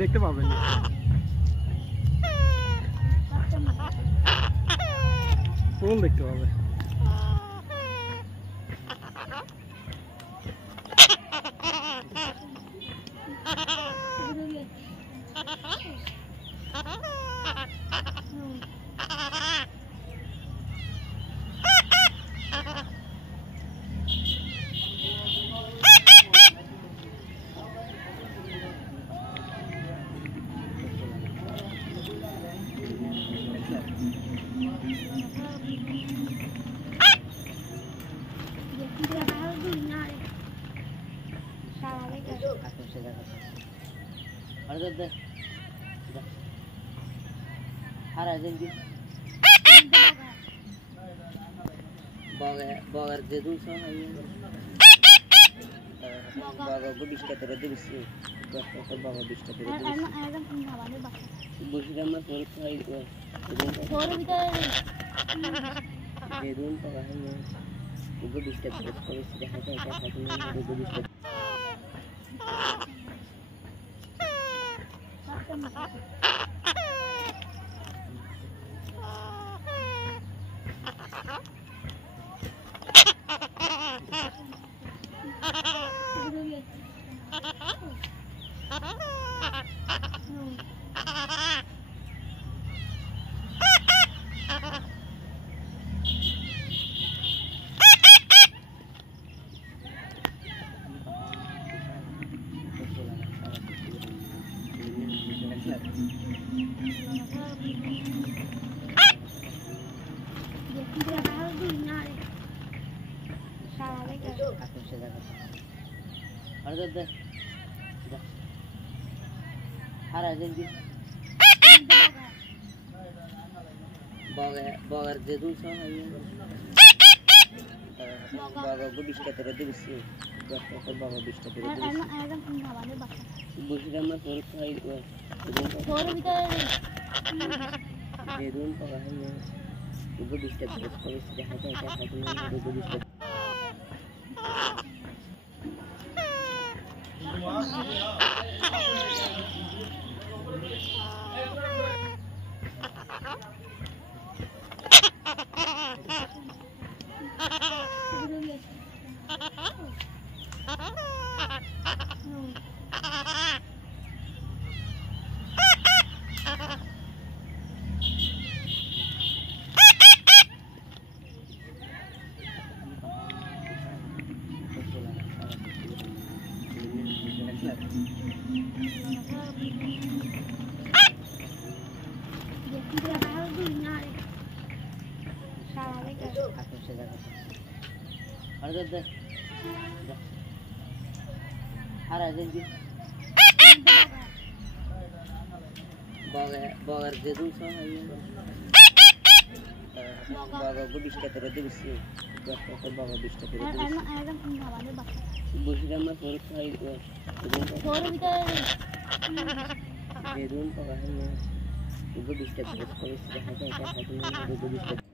দেখতে পাবেন না। কোন দেখতে পাবে? Bagar jadul sama ini. Bagar budis katera dibisi. Bagar budis katera dibisi. Budis nama sulit hai. Jadul pakai ini. Budis katera kalau sudah ada satu ini budis katera. Bagar jadul sama ini. Bagar budis katera dibisi. Bagar budis katera dibisi. Budis nama sulit hai. Jadul pakai ini. Budis katera kalau sudah ada satu ini budis katera. Bagar jadul sama ini. Bagar budis katera dibisi. Bagar budis katera dibisi. Budis nama sulit hai. Jadul pakai ini. Budis katera kalau sudah ada satu ini budis katera.